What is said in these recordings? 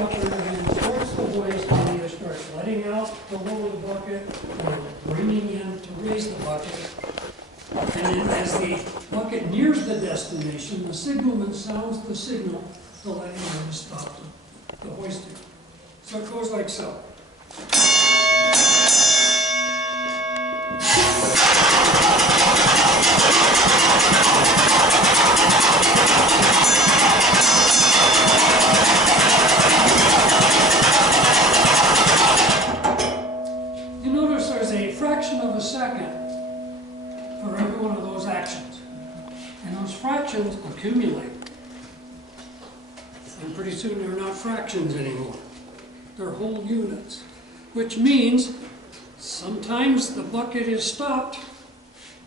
operator hands towards the hoist and either starts letting out to lower the bucket or bringing in to raise the bucket. And then as the bucket nears the destination, the signalman sounds the signal to let him know to stop the hoisting. So it goes like so. You notice there's a fraction of a second for every one of those actions. And those fractions accumulate. And pretty soon they're not fractions anymore. They're whole units. Which means sometimes the bucket is stopped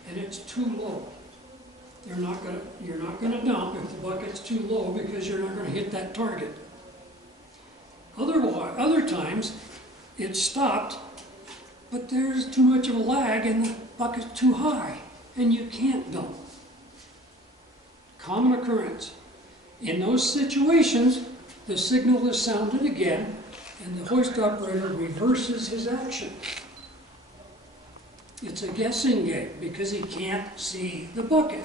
and it's too low. You're not going to dump if the bucket's too low because you're not going to hit that target. Other times it's stopped, but there's too much of a lag and the bucket's too high and you can't dump. Common occurrence. In those situations, the signal is sounded again and the hoist operator reverses his action. It's a guessing game because he can't see the bucket.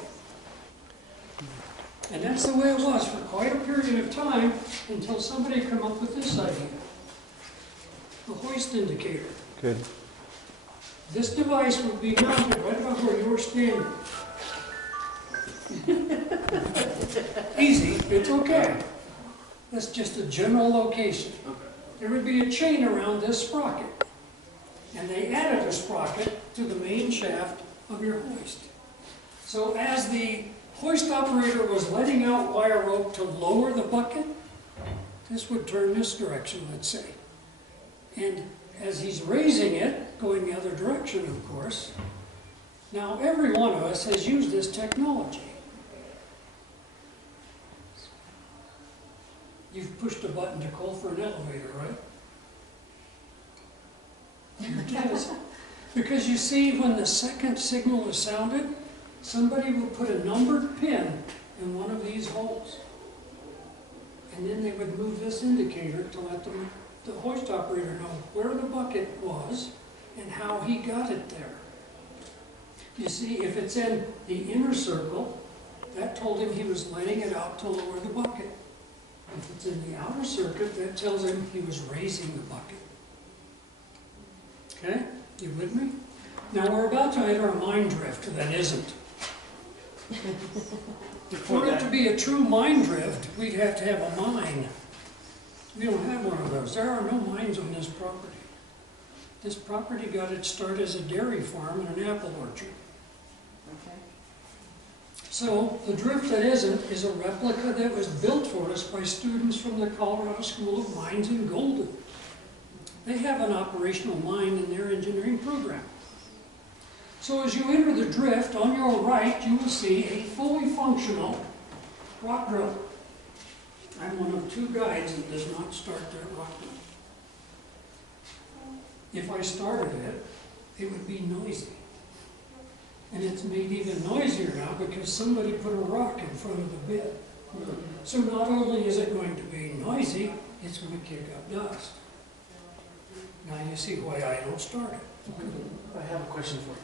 And that's the way it was for quite a period of time until somebody came up with this idea. The hoist indicator. Good. This device would be mounted right about where you're standing. Easy, it's okay. That's just a general location. There would be a chain around this sprocket. And they added a sprocket to the main shaft of your hoist. So as the hoist operator was letting out wire rope to lower the bucket, this would turn this direction, let's say. And as he's raising it, going the other direction, of course, now every one of us has used this technology. You've pushed a button to call for an elevator, right? It is. Because you see, when the second signal is sounded, somebody will put a numbered pin in one of these holes. And then they would move this indicator to let the hoist operator know where the bucket was and how he got it there. You see, if it's in the inner circle, that told him he was letting it out to lower the bucket. If it's in the outer circuit, that tells him he was raising the bucket. Okay? You with me? Now we're about to enter a mind drift that isn't. For it to be a true mind drift, we'd have to have a mine. We don't have one of those. There are no mines on this property. This property got its start as a dairy farm and an apple orchard. Okay. So the drift that isn't is a replica that was built for us by students from the Colorado School of Mines in Golden. They have an operational mine in their engineering program. So as you enter the drift, on your right, you will see a fully functional rock drill. I'm one of two guides that does not start that rock drill. If I started it, it would be noisy. And it's made even noisier now because somebody put a rock in front of the bed. So not only is it going to be noisy, it's going to kick up dust. Now you see why I don't start it. I have a question for you.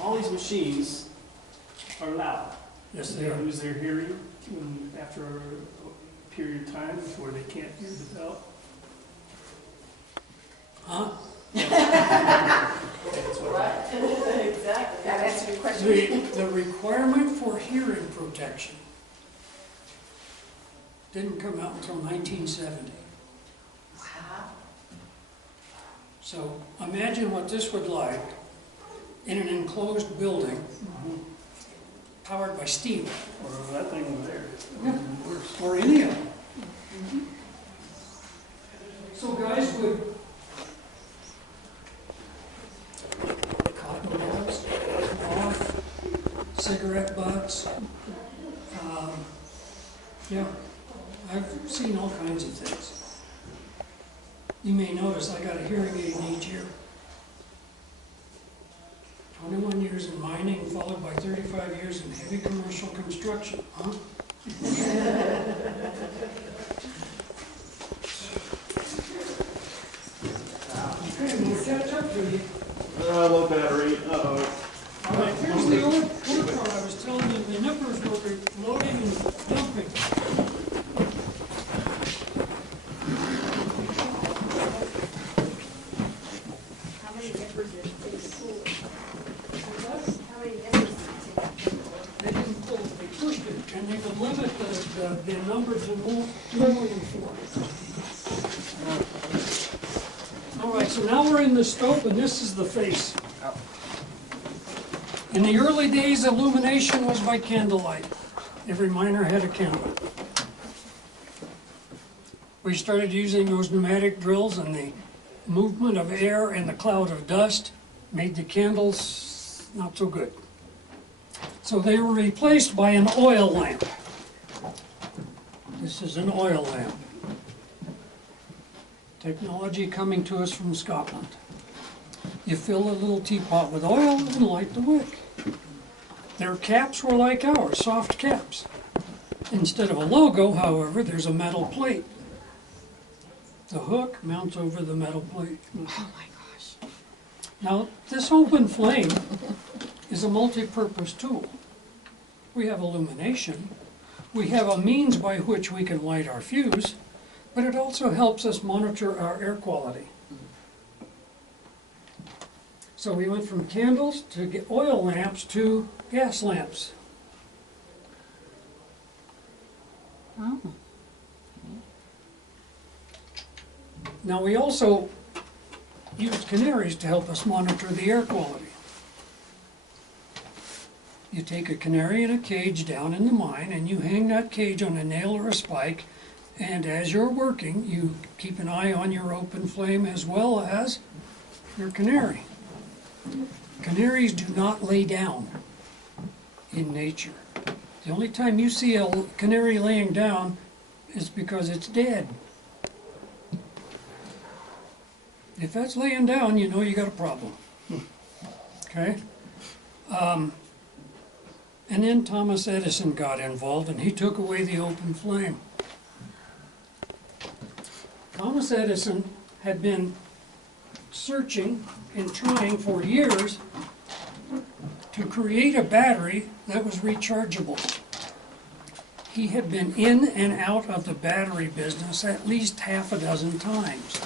All these machines are loud. Yes, They they are. lose their hearing after a period of time before they can't hear the bell. Huh? That's what I- Exactly. That answers your question. The requirement for hearing protection didn't come out until 1970. Wow. So imagine what this would like in an enclosed building powered by steam. Or that thing over there. Yeah. Or any of them. So guys would cotton balls, cloth, cigarette butts. Yeah, I've seen all kinds of things. You may notice I got a hearing aid in each ear. 21 years in mining, followed by 35 years in heavy commercial construction. Huh? Okay, we'll catch up to you. Low battery, uh-oh. All right, here's the old car I was telling you, the nippers were loading and dumping. How many nippers did it take to pull it? How many nippers did it take to pull it? They didn't pull it, they pushed it, and they would limit the number to no more than 4. All right, so now we're in the scope, and this is the face. In the early days, illumination was by candlelight. Every miner had a candle. We started using those pneumatic drills, and the movement of air and the cloud of dust made the candles not so good. So they were replaced by an oil lamp. This is an oil lamp. Technology coming to us from Scotland. You fill a little teapot with oil and light the wick. Their caps were like ours, soft caps. Instead of a logo, however, there's a metal plate. The hook mounts over the metal plate. Oh my gosh. Now, this open flame is a multi-purpose tool. We have illumination. We have a means by which we can light our fuse, but it also helps us monitor our air quality. So we went from candles to oil lamps to gas lamps. Oh. Now we also used canaries to help us monitor the air quality. You take a canary in a cage down in the mine and you hang that cage on a nail or a spike, and as you're working, you keep an eye on your open flame as well as your canary. Canaries do not lay down in nature. The only time you see a canary laying down is because it's dead. If that's laying down, you know you got a problem. Okay? And then Thomas Edison got involved and he took away the open flame. Thomas Edison had been searching and trying for years to create a battery that was rechargeable. He had been in and out of the battery business at least half a dozen times.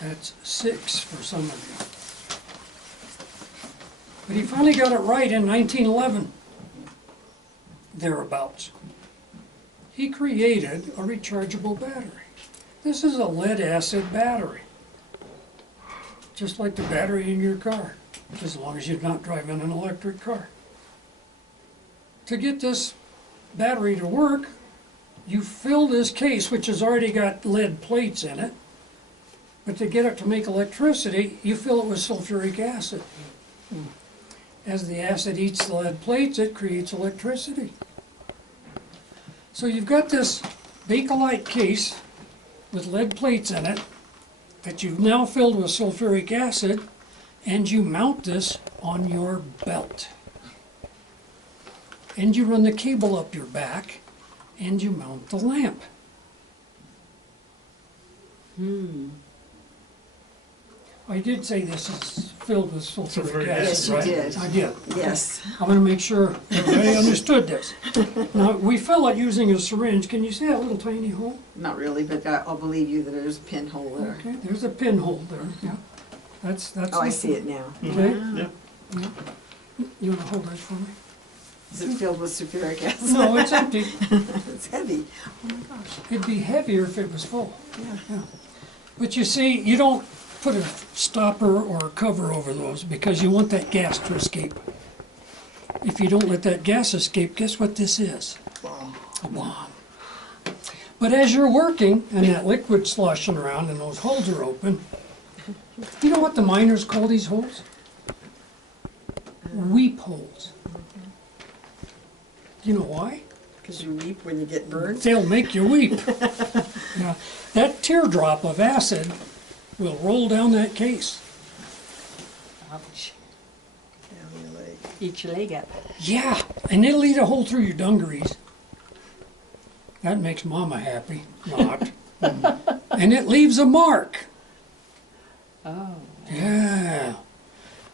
That's 6 for some of you. But he finally got it right in 1911, thereabouts. He created a rechargeable battery. This is a lead-acid battery, just like the battery in your car, as long as you're not driving an electric car. To get this battery to work, you fill this case, which has already got lead plates in it, but to get it to make electricity, you fill it with sulfuric acid. As the acid eats the lead plates, it creates electricity. So you've got this Bakelite case with lead plates in it that you've now filled with sulfuric acid, and you mount this on your belt. And you run the cable up your back, and you mount the lamp. I did say this is filled with sulfuric acid, right? Yes, you did. I did. Yes. I want to make sure everybody understood this. Now, we fill it using a syringe. Can you see that little tiny hole? Not really, but I'll believe you that there's a pinhole there. Okay, there's a pinhole there, yeah. That's. Oh, I see it now. Okay, Yep. you want to hold that for me? Is it filled with sulfuric acid? No, it's empty. It's heavy. Oh my gosh. It'd be heavier if it was full. Yeah. But you see, you don't put a stopper or a cover over those because you want that gas to escape. If you don't let that gas escape, guess what this is? A bomb. But as you're working and that liquid's sloshing around and those holes are open, you know what the miners call these holes? Weep holes. You know why? Because you weep when you get burned? They'll make you weep. Now, that teardrop of acid will roll down that case. Ouch. Down your leg. Eat your leg up. Yeah, and it'll eat a hole through your dungarees. That makes Mama happy, not. And it leaves a mark. Oh. Yeah.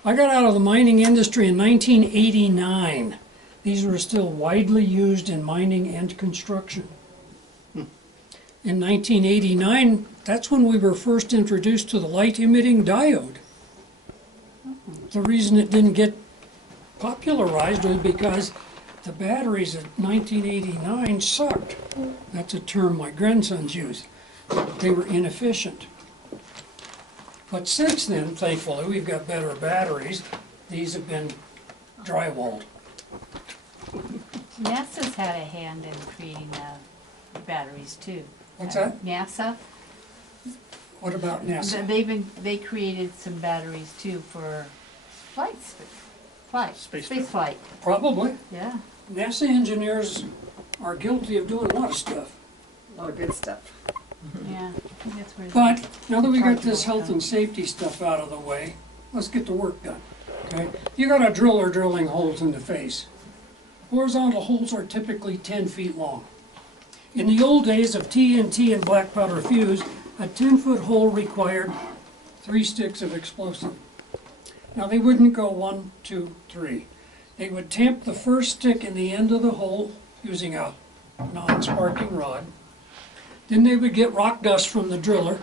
I got out of the mining industry in 1989. These were still widely used in mining and construction. In 1989, that's when we were first introduced to the light emitting diode. The reason it didn't get popularized was because the batteries in 1989 sucked. That's a term my grandsons use. They were inefficient. But since then, thankfully, we've got better batteries. These have been drywalled. NASA's had a hand in creating batteries too. What's that? NASA. What about NASA? They created some batteries too for space flight. Probably. Yeah. NASA engineers are guilty of doing a lot of stuff. A lot of good stuff. Yeah. I think that's where. But now that we got this Chargeable health stuff. and safety stuff out of the way, let's get the work done. Okay? You got a driller drilling holes in the face. Horizontal holes are typically 10 feet long. In the old days of TNT and black powder fuse, a 10-foot hole required 3 sticks of explosive. Now they wouldn't go 1, 2, 3. They would tamp the first stick in the end of the hole using a non-sparking rod. Then they would get rock dust from the driller,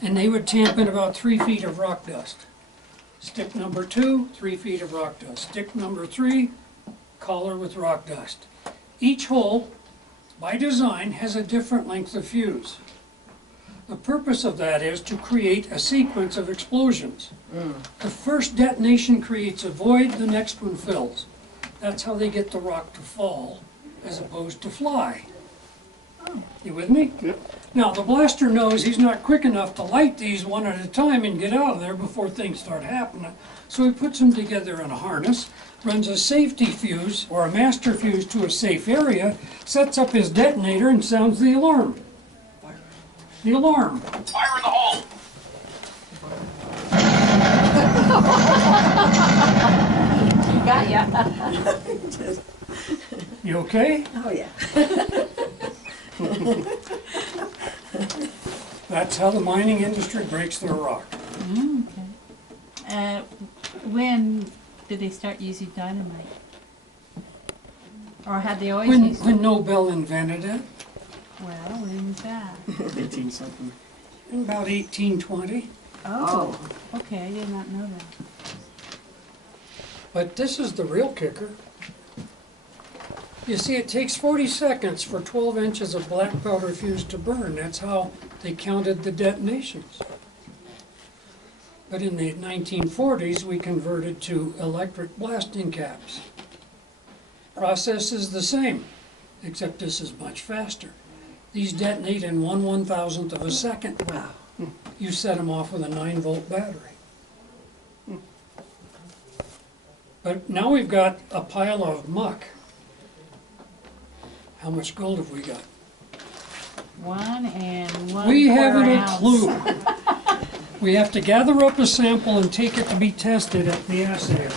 and they would tamp in about 3 feet of rock dust. Stick number 2, 3 feet of rock dust. Stick number 3, collar with rock dust. Each hole, by design, has a different length of fuse. The purpose of that is to create a sequence of explosions. The first detonation creates a void, the next one fills. That's how they get the rock to fall, as opposed to fly. You with me? Yep. Now, the blaster knows he's not quick enough to light these one at a time and get out of there before things start happening. So he puts them together in a harness, runs a safety fuse or a master fuse to a safe area, sets up his detonator and sounds the alarm. The alarm. Fire in the hole! You got ya. You okay? Oh, yeah. That's how the mining industry breaks their rock. When did they start using dynamite? Or had they always When, used it? when Nobel invented it, Well, when was that? 18 something. in about 1820. Oh, okay, I did not know that. But this is the real kicker. You see, it takes 40 seconds for 12 inches of black powder fuse to burn. That's how they counted the detonations. But in the 1940s, we converted to electric blasting caps. Process is the same, except this is much faster. These detonate in 1/1000th of a second. Wow. You set them off with a 9-volt battery. But now we've got a pile of muck. How much gold have we got? 1 and 1 We haven't a ounce. clue. We have to gather up a sample and take it to be tested at the assayers.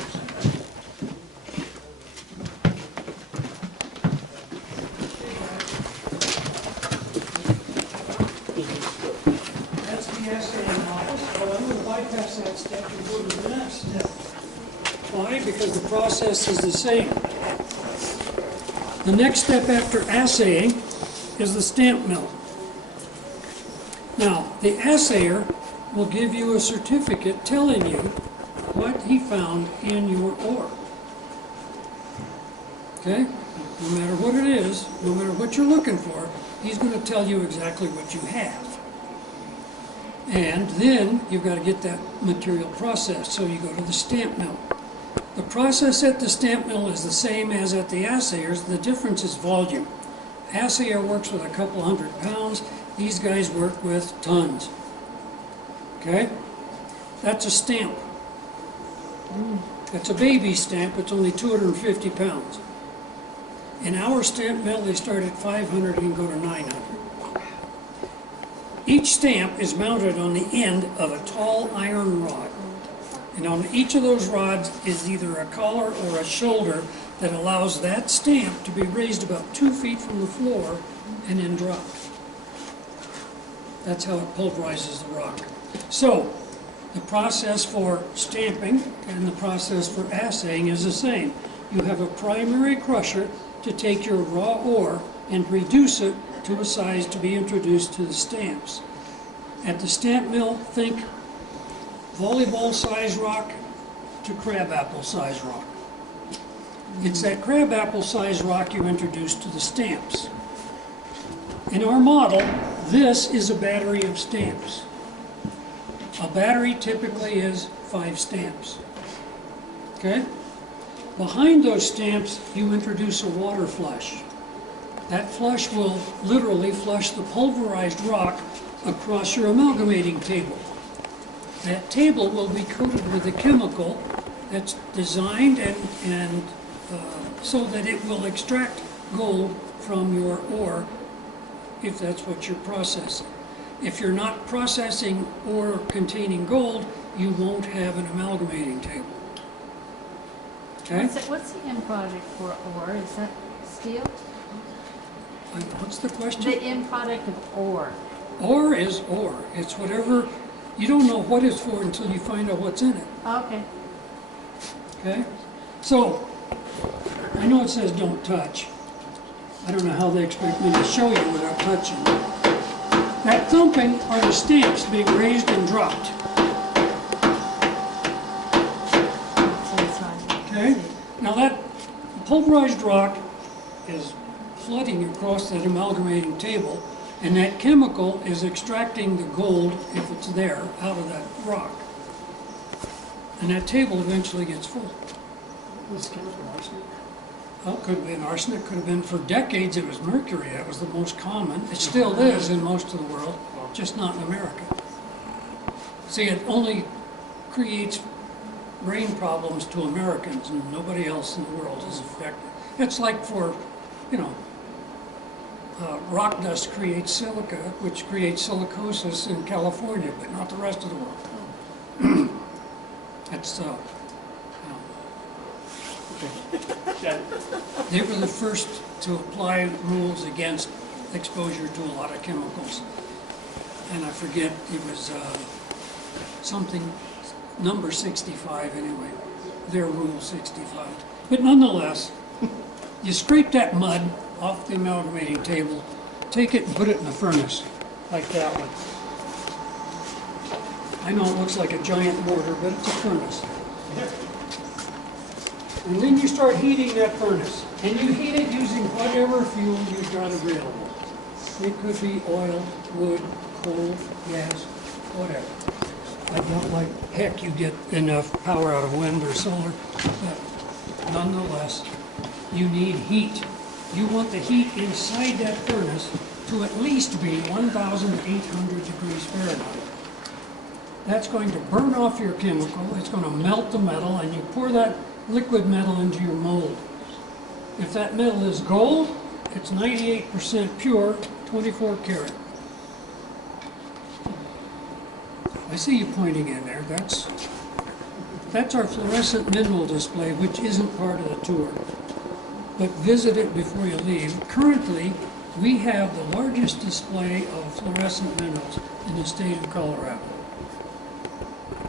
That's the assaying office, but I'm gonna bypass that step and go to the next step. Why? Because the process is the same. The next step after assaying is the stamp mill. Now, the assayer will give you a certificate telling you what he found in your ore. Okay? No matter what it is, no matter what you're looking for, he's going to tell you exactly what you have. And then you've got to get that material processed, so you go to the stamp mill. The process at the stamp mill is the same as at the assayers. The difference is volume. Assayer works with a couple 100 pounds. These guys work with tons. Okay? That's a stamp. That's a baby stamp. It's only 250 pounds. In our stamp mill, they start at 500 and go to 900. Each stamp is mounted on the end of a tall iron rod. And on each of those rods is either a collar or a shoulder that allows that stamp to be raised about 2 feet from the floor and then dropped. That's how it pulverizes the rock. So, the process for stamping and the process for assaying is the same. You have a primary crusher to take your raw ore and reduce it to a size to be introduced to the stamps. At the stamp mill, think volleyball size rock to crabapple size rock. It's that crabapple size rock you introduce to the stamps. In our model, this is a battery of stamps. A battery typically is 5 stamps. Okay? Behind those stamps, you introduce a water flush. That flush will literally flush the pulverized rock across your amalgamating table. That table will be coated with a chemical that's designed and so that it will extract gold from your ore if that's what you're processing. If you're not processing ore containing gold, you won't have an amalgamating table. Okay? What's the end product for ore? Is that steel? What's the question? The end product of ore. Ore is ore. It's whatever, you don't know what it's for until you find out what's in it. Okay. Okay? So, I know it says don't touch. I don't know how they expect me to show you without touching. That thumping are the stamps being raised and dropped. So it's on. Okay? Now that pulverized rock is flooding across that amalgamating table, and that chemical is extracting the gold, if it's there, out of that rock. And that table eventually gets full. This chemical arsenic. Well, it could have been arsenic, could have been, for decades it was mercury. That was the most common. It still is in most of the world, just not in America. See, it only creates brain problems to Americans, and nobody else in the world is affected. It's like for, you know, rock dust creates silica, which creates silicosis in California, but not the rest of the world. That's Yeah. they were the first to apply rules against exposure to a lot of chemicals. And I forget, it was something, number 65 anyway, their rule 65. But nonetheless, you scrape that mud off the amalgamating table, take it and put it in the furnace, like that one. I know it looks like a giant mortar, but it's a furnace. And then you start heating that furnace. And you heat it using whatever fuel you've got available. It could be oil, wood, coal, gas, whatever. I doubt like heck you get enough power out of wind or solar, but nonetheless, you need heat. You want the heat inside that furnace to at least be 1,800 degrees Fahrenheit. That's going to burn off your chemical, it's going to melt the metal, and you pour that liquid metal into your mold. If that metal is gold, it's 98% pure, 24 karat. I see you pointing in there. That's our fluorescent mineral display, which isn't part of the tour. But visit it before you leave. Currently, we have the largest display of fluorescent minerals in the state of Colorado.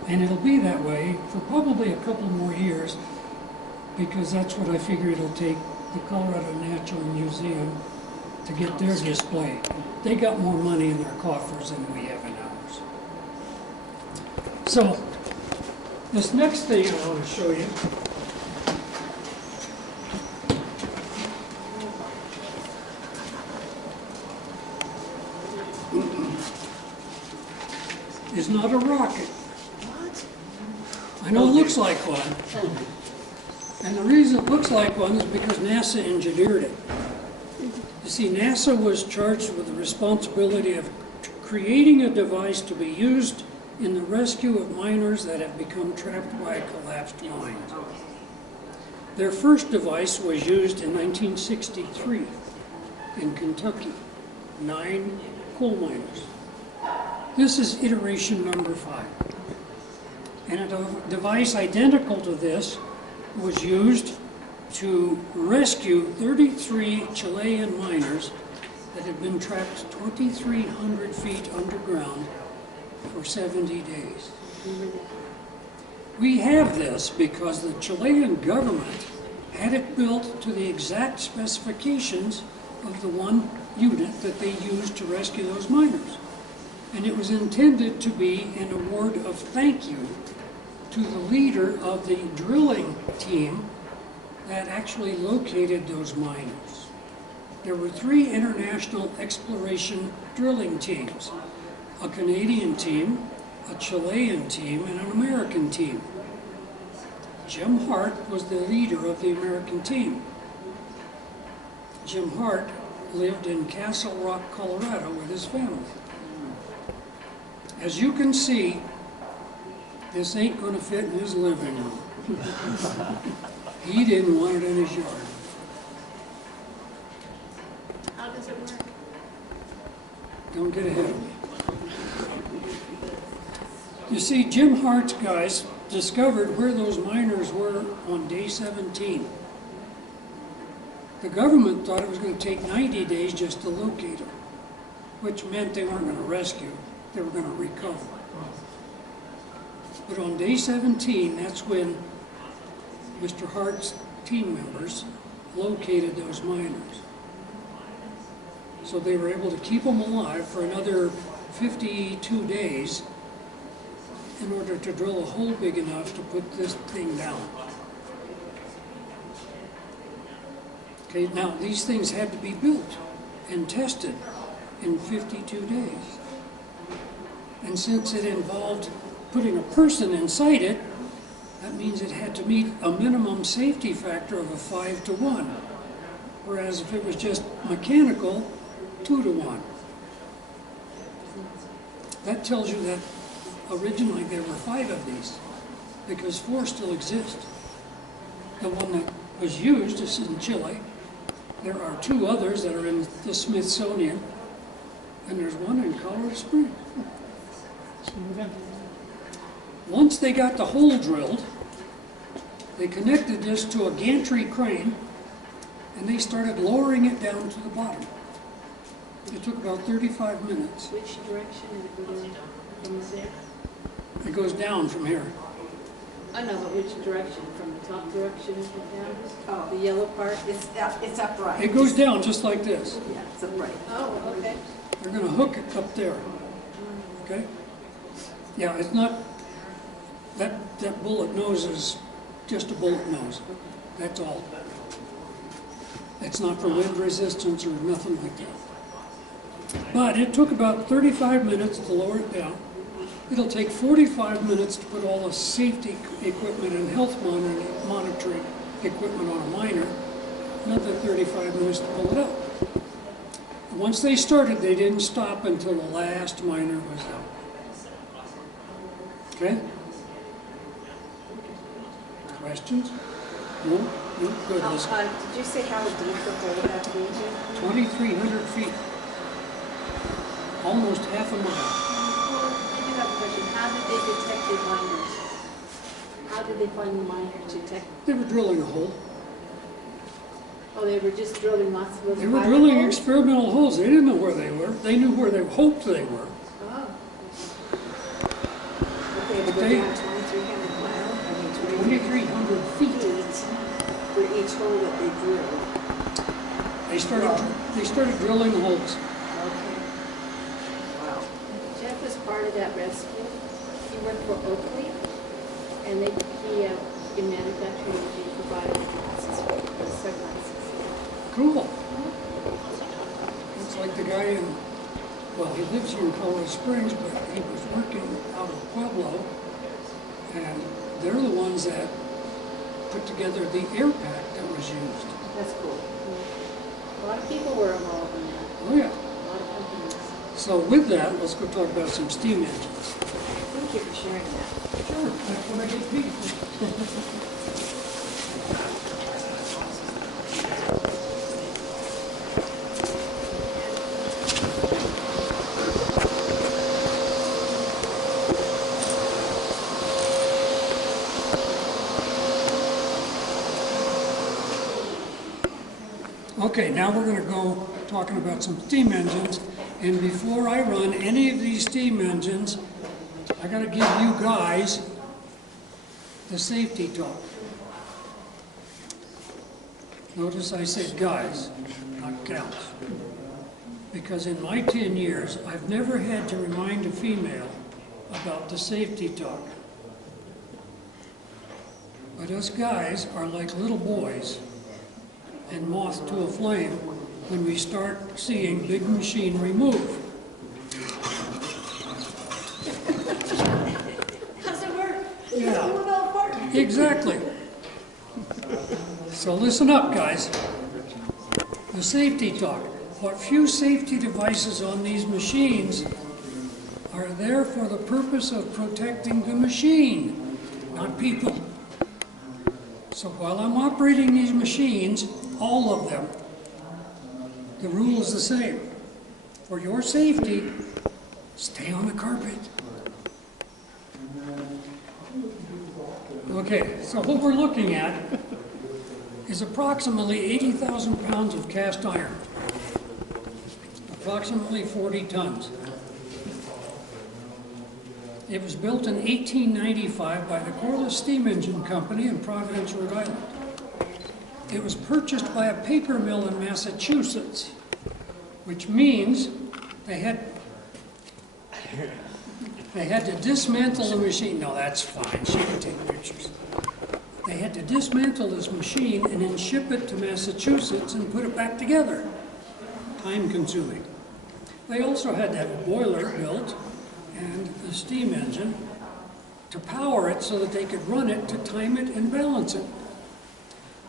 And it'll be that way for probably a couple more years, because that's what I figure it'll take the Colorado Natural Museum to get their display. They got more money in their coffers than we have in ours. So, this next thing I want to show you is not a rocket. I know it looks like one. And the reason it looks like one is because NASA engineered it. You see, NASA was charged with the responsibility of creating a device to be used in the rescue of miners that have become trapped by a collapsed mine. Their first device was used in 1963 in Kentucky, 9 coal miners. This is iteration number 5. And a device identical to this was used to rescue 33 Chilean miners that had been trapped 2,300 feet underground for 70 days. We have this because the Chilean government had it built to the exact specifications of the one unit that they used to rescue those miners. And it was intended to be an award of thank you to the leader of the drilling team that actually located those miners. There were 3 international exploration drilling teams, a Canadian team, a Chilean team, and an American team. Jim Hart was the leader of the American team. Jim Hart lived in Castle Rock, Colorado with his family. As you can see, this ain't going to fit in his living room. He didn't want it in his yard. How does it work? Don't get ahead of me. You see, Jim Hart's guys discovered where those miners were on day 17. The government thought it was going to take 90 days just to locate them, which meant they weren't going to rescue, they were going to recover. But on day 17, that's when Mr. Hart's team members located those miners. So they were able to keep them alive for another 52 days in order to drill a hole big enough to put this thing down. Okay, now these things had to be built and tested in 52 days. And since it involved putting a person inside it, that means it had to meet a minimum safety factor of a 5 to 1. Whereas if it was just mechanical, 2 to 1. That tells you that originally there were 5 of these, because 4 still exist. The one that was used is in Chile. There are 2 others that are in the Smithsonian, and there's one in Colorado Springs. Once they got the hole drilled, they connected this to a gantry crane, and they started lowering it down to the bottom. It took about 35 minutes. Which direction is it going from there? It goes down from here. I know, but which direction? From the top direction is it down? Oh, the yellow part? It's upright. It goes down just like this. Yeah, it's upright. Oh, okay. They're going to hook it up there. Okay? Yeah, it's not, that bullet nose is just a bullet nose. That's all. It's not for wind resistance or nothing like that. But it took about 35 minutes to lower it down. It'll take 45 minutes to put all the safety equipment and health monitoring equipment on a miner. Another 35 minutes to pull it up. Once they started, they didn't stop until the last miner was out. Okay? Questions? No? No? Good. Let's go. Did you say how deep the hole would have to be? 2,300 feet. Almost half a mile. Well, I do have a question. How did they detect the miners? How did they find the miners to detect? They were drilling a hole. Oh, they were just drilling lots of little They were pilot drilling holes? experimental holes. They didn't know where they were. They knew where they hoped they were. Oh. Okay, but They- they got 2,300 miles, I mean 2,300 feet. feet for each hole that they drilled. They started drilling holes. Okay. Wow. Jeff was part of that rescue. He worked for Oakley, and in manufacturing, they provided glasses for sunglasses. Cool. It's like the guy in, well, he lives here in Colorado Springs, but he was working out of Pueblo, and they're the ones that put together the air pack that was used. That's cool. A lot of people were involved in that, Oh, yeah. a lot of companies. So with that, let's go talk about some steam engines. Thank you for sharing that. Sure, that's what I get paid for. Okay, now we're going to go talking about some steam engines. And before I run any of these steam engines, I gotta give you guys the safety talk. Notice I said guys, not gals. Because in my 10 years, I've never had to remind a female about the safety talk. But us guys are like little boys and moth to a flame when we start seeing big machinery move. Does it work? Yeah, exactly. So listen up, guys. The safety talk. What few safety devices on these machines are there for the purpose of protecting the machine, not people. So while I'm operating these machines, all of them, the rule is the same. For your safety, stay on the carpet. Okay, so what we're looking at is approximately 80,000 pounds of cast iron, approximately 40 tons. It was built in 1895 by the Corliss Steam Engine Company in Providence, Rhode Island. It was purchased by a paper mill in Massachusetts, which means they had to dismantle the machine. No, that's fine, she can take pictures. They had to dismantle this machine and then ship it to Massachusetts and put it back together. Time consuming. They also had to have a boiler built and the steam engine to power it so that they could run it, to time it and balance it.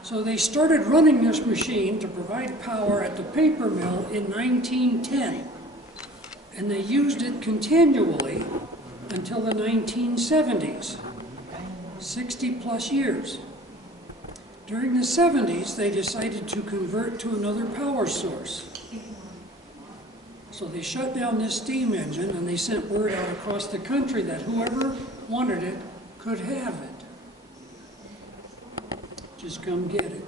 So they started running this machine to provide power at the paper mill in 1910. And they used it continually until the 1970s, 60 plus years. During the 70s, they decided to convert to another power source. So they shut down this steam engine and they sent word out across the country that whoever wanted it could have it. Just come get it.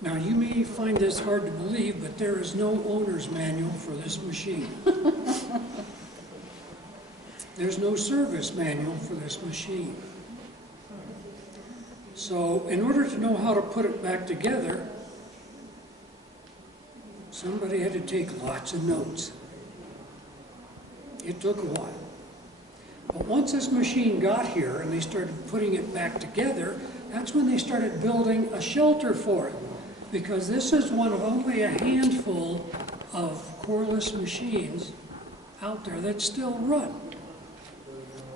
Now you may find this hard to believe, but there is no owner's manual for this machine. There's no service manual for this machine. So in order to know how to put it back together, somebody had to take lots of notes. It took a while. But once this machine got here and they started putting it back together, that's when they started building a shelter for it. Because this is one of only a handful of Corliss machines out there that still run.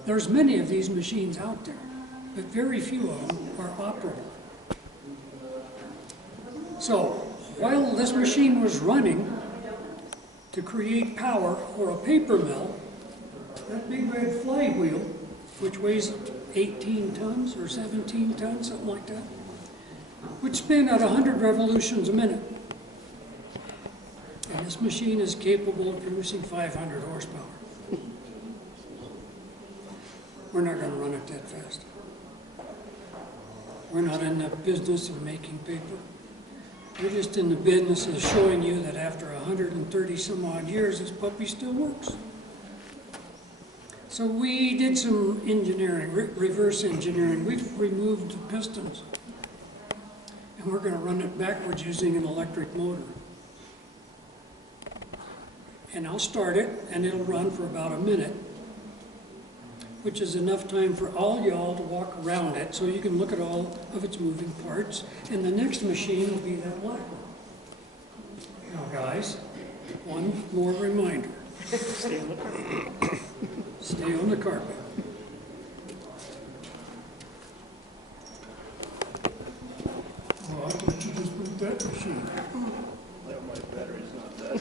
There's many of these machines out there, but very few of them are operable. So, while this machine was running to create power for a paper mill, that big red flywheel, which weighs 18 tons or 17 tons, something like that, would spin at 100 revolutions a minute. And this machine is capable of producing 500 horsepower. We're not going to run it that fast. We're not in the business of making paper. We're just in the business of showing you that after 130 some odd years, this puppy still works. So we did some engineering, reverse engineering. We've removed the pistons. And we're going to run it backwards using an electric motor. And I'll start it, and it'll run for about a minute, which is enough time for all y'all to walk around it so you can look at all of its moving parts. And the next machine will be that black one. Now guys, one more reminder. Stay on the carpet. Stay on the carpet. Oh, I thought you just moved that machine. That my battery's not dead.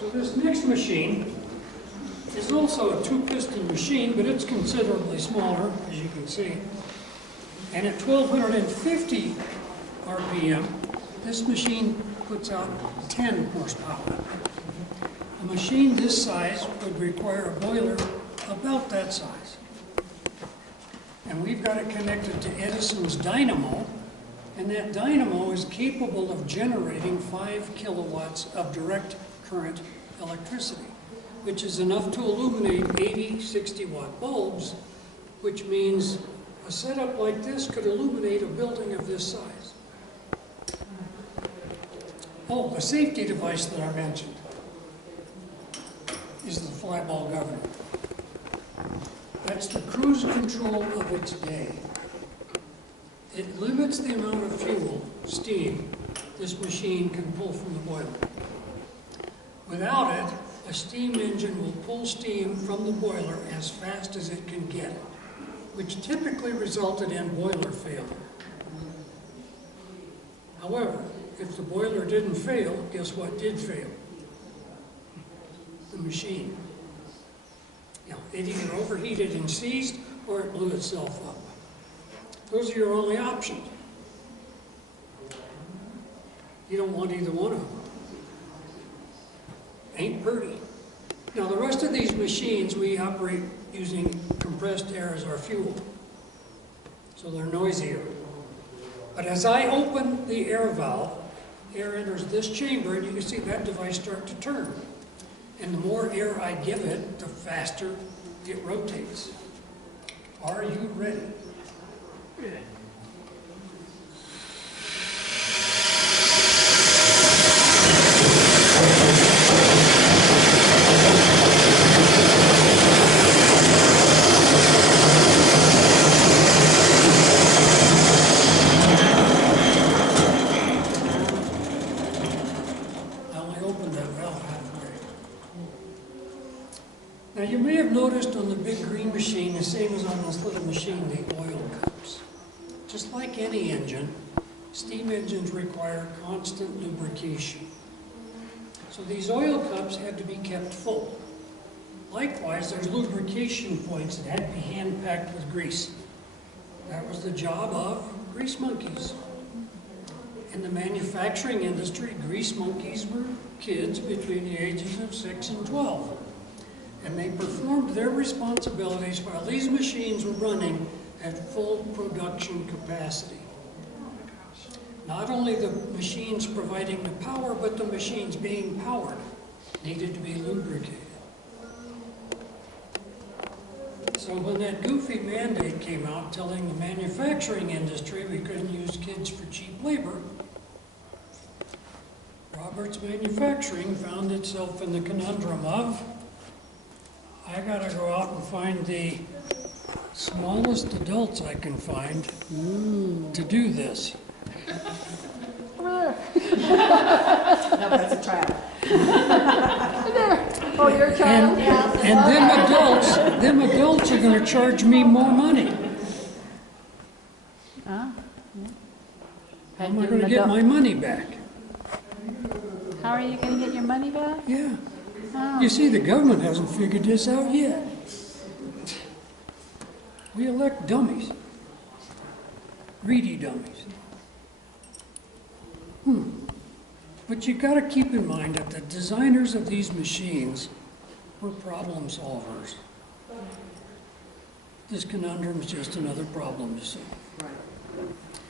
So this next machine is also a two-piston machine, but it's considerably smaller, as you can see. And at 1250 RPM, this machine puts out 10 horsepower. A machine this size would require a boiler about that size. And we've got it connected to Edison's dynamo, and that dynamo is capable of generating 5 kilowatts of direct current electricity, which is enough to illuminate 80 60-watt bulbs, which means a setup like this could illuminate a building of this size. Oh, the safety device that I mentioned is the flyball governor. That's the cruise control of its day. It limits the amount of fuel, steam, this machine can pull from the boiler. Without it, a steam engine will pull steam from the boiler as fast as it can get it, which typically resulted in boiler failure. However, if the boiler didn't fail, guess what did fail? The machine. You know, it either overheated and seized, or it blew itself up. Those are your only options. You don't want either one of them. Ain't pretty. Now, the rest of these machines, we operate using compressed air as our fuel. So they're noisier. But as I open the air valve, air enters this chamber, and you can see that device start to turn. And the more air I give it, the faster it rotates. Are you ready? I only opened that valve halfway. Now you may have noticed on the big green machine, the same as on this little machine, the oil cups. Just like any engine, steam engines require constant lubrication. So these oil cups had to be kept full. Likewise, there's lubrication points that had to be hand-packed with grease. That was the job of grease monkeys. In the manufacturing industry, grease monkeys were kids between the ages of 6 and 12. And they performed their responsibilities while these machines were running at full production capacity. Not only the machines providing the power, but the machines being powered needed to be lubricated. So when that goofy mandate came out telling the manufacturing industry we couldn't use kids for cheap labor, Roberts Manufacturing found itself in the conundrum of, I gotta go out and find the smallest adults I can find to do this. No, that's a child. Oh, you're a child? And them adults are gonna charge me more money. Ah, How am I gonna get my money back? how are you going to get your money back? Yeah. Oh. You see, the government hasn't figured this out yet. We elect dummies. Greedy dummies. But you gotta keep in mind that the designers of these machines were problem solvers. This conundrum is just another problem to solve. Right.